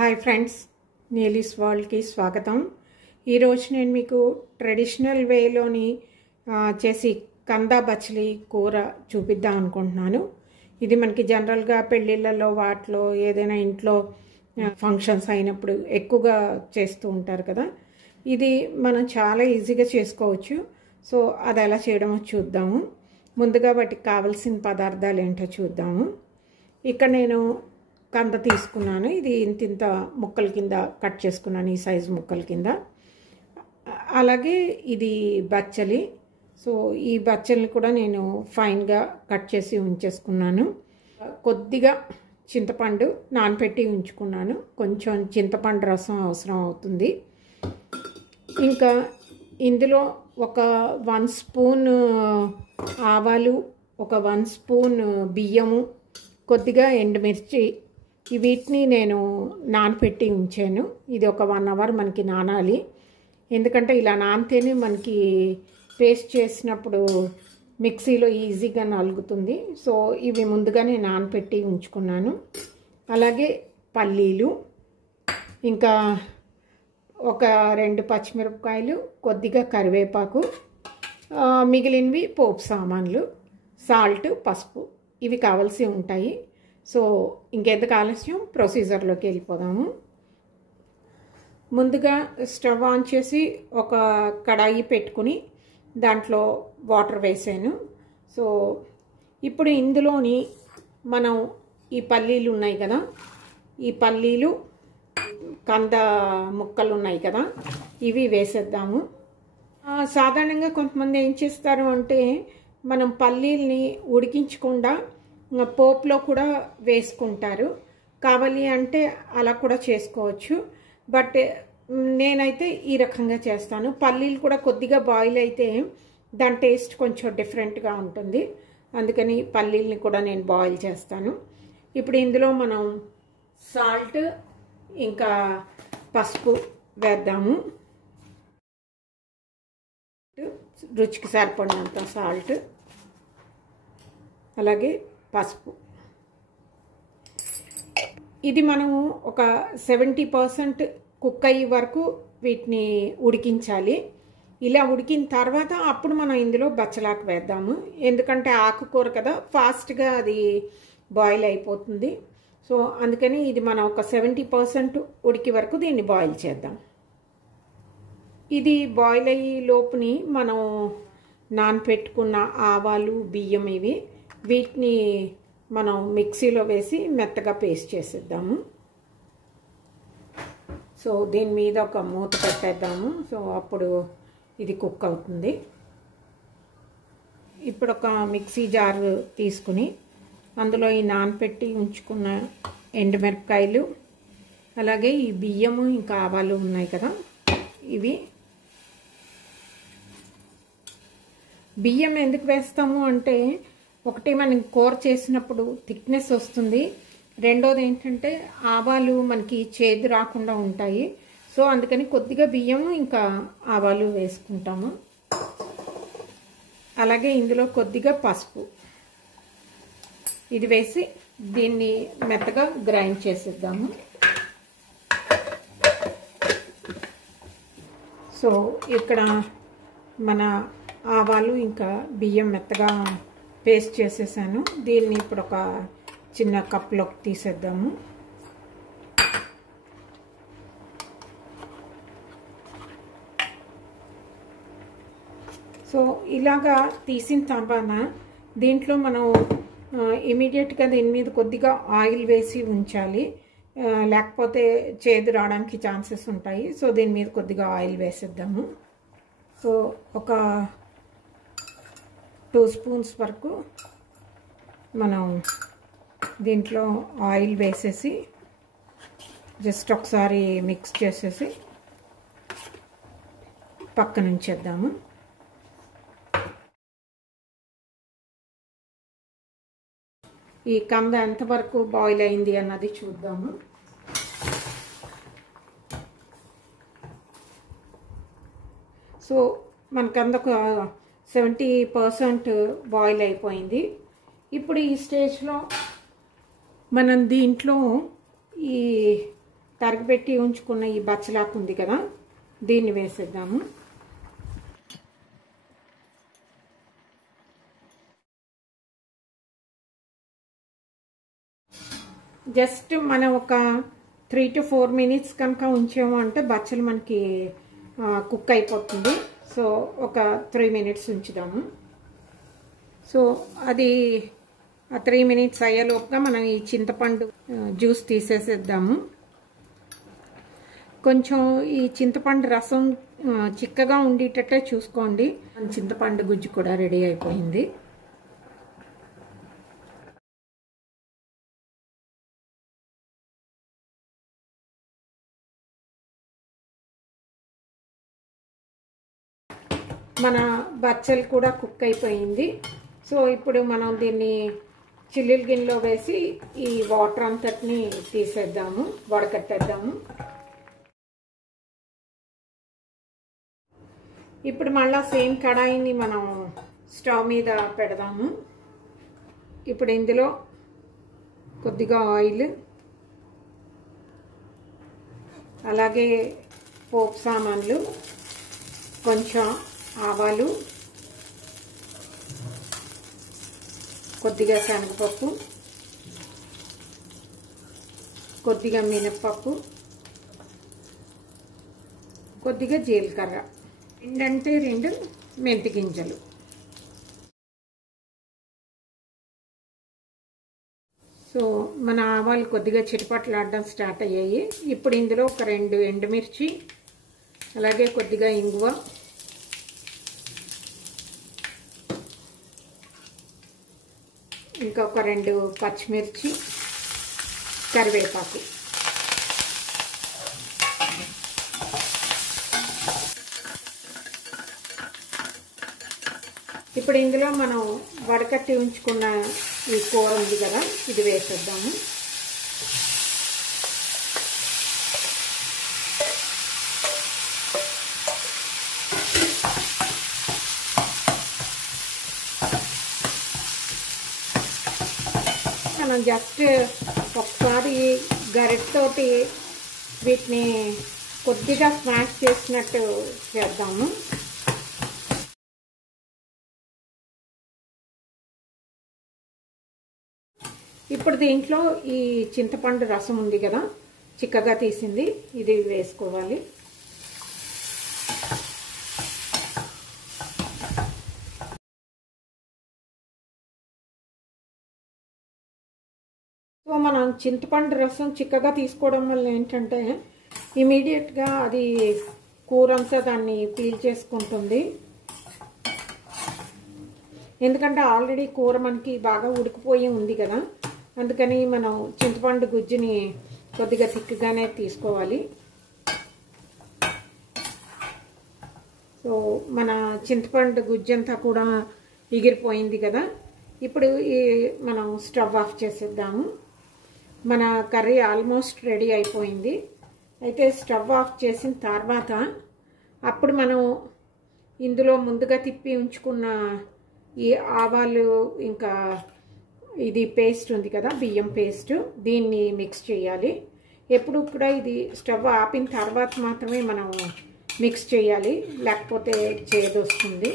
Hi friends, నీలీస్ వరల్డ్కి స్వాగతం. ఈరోజు నేను మీకు ట్రెడిషనల్ వేలోని చేసి కందా బచ్చలి కూర చూపిద్దాం అనుకుంటున్నాను. ఇది మనకి జనరల్గా పెళ్ళిళ్ళలో వాటిలో ఏదైనా ఇంట్లో ఫంక్షన్స్ అయినప్పుడు ఎక్కువగా చేస్తూ ఉంటారు కదా. ఇది మనం చాలా ఈజీగా చేసుకోవచ్చు. సో అది ఎలా చేయడమో చూద్దాము. ముందుగా వాటికి కావాల్సిన పదార్థాలు ఏంటో చూద్దాము. ఇక్కడ నేను కంద తీసుకున్నాను. ఇది ఇంత ముక్కల కింద కట్ చేసుకున్నాను, ఈ సైజు ముక్కల కింద. అలాగే ఇది బచ్చలి. సో ఈ బచ్చల్ని కూడా నేను ఫైన్గా కట్ చేసి ఉంచేసుకున్నాను. కొద్దిగా చింతపండు నానపెట్టి ఉంచుకున్నాను. కొంచెం చింతపండు రసం అవసరం అవుతుంది. ఇంకా ఇందులో ఒక 1 స్పూన్ ఆవాలు, ఒక 1 స్పూన్ బియ్యము, కొద్దిగా ఎండుమిర్చి, వీటిని నేను నానపెట్టి ఉంచాను. ఇది ఒక 1 అవర్ మనకి నానాలి. ఎందుకంటే ఇలా నానితేనే మనకి పేస్ట్ చేసినప్పుడు మిక్సీలో ఈజీగా నలుగుతుంది. సో ఇవి ముందుగానే నానపెట్టి ఉంచుకున్నాను. అలాగే పల్లీలు, ఇంకా ఒక 2 పచ్చిమిరపకాయలు, కొద్దిగా కరివేపాకు, మిగిలినవి పోపు సామాన్లు, సాల్ట్, పసుపు, ఇవి కావాల్సి ఉంటాయి. సో ఇంకెందుకు ఆలస్యం, ప్రొసీజర్లోకి వెళ్ళిపోదాము. ముందుగా స్టవ్ ఆన్ చేసి ఒక కడాయి పెట్టుకుని దాంట్లో వాటర్ వేసాను. సో ఇప్పుడు ఇందులోని మనం ఈ పల్లీలు ఉన్నాయి కదా, ఈ పల్లీలు, కంద ముక్కలు ఉన్నాయి కదా, ఇవి వేసేద్దాము. సాధారణంగా కొంతమంది ఏం చేస్తారు అంటే మనం పల్లీల్ని ఉడికించకుండా పోపులో కూడా వేసుకుంటారు. కావాలి అంటే అలా కూడా చేసుకోవచ్చు. బట్ నేనైతే ఈ రకంగా చేస్తాను. పల్లీలు కూడా కొద్దిగా బాయిల్ అయితే దాని టేస్ట్ కొంచెం డిఫరెంట్గా ఉంటుంది. అందుకని పల్లీల్ని కూడా నేను బాయిల్ చేస్తాను. ఇప్పుడు ఇందులో మనం సాల్ట్ ఇంకా పసుపు వేద్దాము. రుచికి సరిపడినంత సాల్ట్, అలాగే పసుపు. ఇది మనము ఒక 70% కుక్ అయ్యే వరకు వీటిని ఉడికించాలి. ఇలా ఉడికిన తర్వాత అప్పుడు మనం ఇందులో బచ్చలాకు వేద్దాము. ఎందుకంటే ఆకుకూర కదా, ఫాస్ట్గా అది బాయిల్ అయిపోతుంది. సో అందుకని ఇది మనం ఒక 70% ఉడికి వరకు దీన్ని బాయిల్ చేద్దాం. ఇది బాయిల్ అయ్యే లోపుని మనం నానపెట్టుకున్న ఆవాలు, బియ్యం, వీటిని మనం మిక్సీలో వేసి మెత్తగా పేస్ట్ చేసేద్దాము. సో దీని మీద ఒక మూత పెట్టేద్దాము. సో అప్పుడు ఇది కుక్ అవుతుంది. ఇప్పుడు ఒక మిక్సీ జార్ తీసుకుని అందులో ఈ నానపెట్టి ఉంచుకున్న ఎండుమిరపకాయలు, అలాగే ఈ బియ్యము ఇంకా ఆవాలు ఉన్నాయి కదా, ఇవి. బియ్యం ఎందుకు వేస్తాము అంటే ఒకటి మనం కూర చేసినప్పుడు థిక్నెస్ వస్తుంది. రెండోది ఏంటంటే ఆవాలు మనకి చేదు రాకుండా ఉంటాయి. సో అందుకని కొద్దిగా బియ్యం ఇంకా ఆవాలు వేసుకుంటాము. అలాగే ఇందులో కొద్దిగా పసుపు, ఇది వేసి దీన్ని మెత్తగా గ్రైండ్ చేసేద్దాము. సో ఇక్కడ మన ఆవాలు ఇంకా బియ్యం మెత్తగా పేస్ట్ చేసేసాను. దీన్ని ఇప్పుడు ఒక చిన్న కప్లోకి తీసేద్దాము. సో ఇలాగా తీసిన తర్వాత దీంట్లో మనం ఇమీడియట్గా దీని మీద కొద్దిగా ఆయిల్ వేసి ఉంచాలి, లేకపోతే చేదు రావడానికి ఛాన్సెస్ ఉంటాయి. సో దీని మీద కొద్దిగా ఆయిల్ వేసేద్దాము. సో ఒక 2 స్పూన్స్ వరకు మనం దీంట్లో ఆయిల్ వేసేసి జస్ట్ ఒకసారి మిక్స్ చేసేసి పక్కన ఉంచేద్దాము. ఈ కంద ఎంతవరకు బాయిల్ అయింది అన్నది చూద్దాము. సో మన కంద 70% బాయిల్ అయిపోయింది. ఇప్పుడు ఈ స్టేజ్లో మనం దీంట్లో ఈ తరిగిపెట్టి ఉంచుకున్న ఈ బచ్చలాకు ఉంది కదా, దీన్ని వేసేద్దాము. జస్ట్ మనం ఒక 3 to 4 minutes కనుక ఉంచాము అంటే బచ్చలు మనకి కుక్ అయిపోతుంది. సో ఒక 3 minutes ఉంచుదాము. సో అది ఆ 3 minutes అయ్యేలోపుగా మనం ఈ చింతపండు జ్యూస్ తీసేసేద్దాము. కొంచెం ఈ చింతపండు రసం చిక్కగా ఉండేటట్టే చూసుకోండి. చింతపండు గుజ్జు కూడా రెడీ అయిపోయింది. మన బచ్చలు కూడా కుక్ అయిపోయింది. సో ఇప్పుడు మనం దీన్ని చిల్లుల గిన్నెలో వేసి ఈ వాటర్ అంతటిని తీసేద్దాము, వడకట్టేద్దాము. ఇప్పుడు మళ్ళీ సేమ్ కడాయిని మనం స్టవ్ మీద పెడదాము. ఇప్పుడు ఇందులో కొద్దిగా ఆయిల్, అలాగే పోపు సామాన్లు, కొంచెం ఆవాలు, కొద్దిగా శనగపప్పు, కొద్దిగా మినప్పప్పు, కొద్దిగా జీలకర్ర, 2 మెంతి గింజలు. సో మన ఆవాలు కొద్దిగా చిటపట్లాడడం స్టార్ట్ అయ్యాయి. ఇప్పుడు ఇందులో ఒక 2 ఎండుమిర్చి, అలాగే కొద్దిగా ఇంగువ, ఇంకా ఒక 2 పచ్చిమిర్చి, కరివేపాకు. ఇప్పుడు ఇందులో మనం వడకట్టి ఉంచుకున్న ఈ కూర ఉంది కదా, ఇది వేసేద్దాము. మనం జస్ట్ ఒకసారి గరిటతోటి వీటిని కొద్దిగా స్మాష్ చేసినట్టు చేద్దాము. ఇప్పుడు దీంట్లో ఈ చింతపండు రసం ఉంది కదా, చిక్కగా తీసింది, ఇది వేసుకోవాలి. సో మనం చింతపండు రసం చిక్కగా తీసుకోవడం వల్ల ఏంటంటే ఇమీడియట్గా అది కూర అంతా దాన్ని పీల్ చేసుకుంటుంది. ఎందుకంటే ఆల్రెడీ కూర మనకి బాగా ఉడికిపోయి ఉంది కదా, అందుకని మనం చింతపండు గుజ్జుని కొద్దిగా తిక్కుగానే తీసుకోవాలి. సో మన చింతపండు గుజ్జు అంతా కూడా ఎగిరిపోయింది కదా. ఇప్పుడు మనం స్టవ్ ఆఫ్ చేసేద్దాము. మన కర్రీ ఆల్మోస్ట్ రెడీ అయిపోయింది. అయితే స్టవ్ ఆఫ్ చేసిన తర్వాత అప్పుడు మనం ఇందులో ముందుగా తిప్పి ఉంచుకున్న ఈ ఆవాలు, ఇంకా ఇది పేస్ట్ ఉంది కదా, బియ్యం పేస్ట్, దీన్ని మిక్స్ చేయాలి. ఎప్పుడు కూడా ఇది స్టవ్ ఆపిన తర్వాత మాత్రమే మనం మిక్స్ చేయాలి, లేకపోతే చేదు వస్తుంది.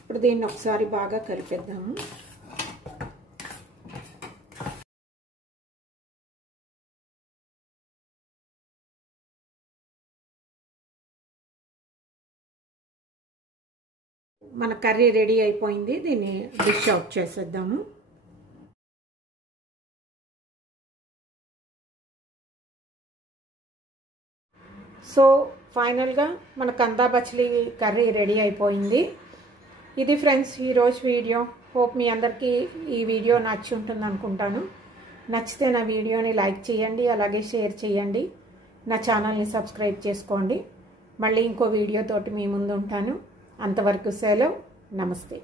ఇప్పుడు దీన్ని ఒకసారి బాగా కలిపేద్దాము. మన కర్రీ రెడీ అయిపోయింది. దీన్ని డిష్ అవుట్ చేసేద్దాము. సో ఫైనల్గా మన కందా బచ్చలి కర్రీ రెడీ అయిపోయింది. ఇది ఫ్రెండ్స్ ఈరోజు వీడియో. హోప్ మీ అందరికీ ఈ వీడియో నచ్చి ఉంటుంది అనుకుంటాను. నచ్చితే నా వీడియోని లైక్ చేయండి, అలాగే షేర్ చేయండి. నా ఛానల్ని సబ్స్క్రైబ్ చేసుకోండి. మళ్ళీ ఇంకో వీడియోతోటి మీ ముందు ఉంటాను. అంతవరకు సెలవు. నమస్తే.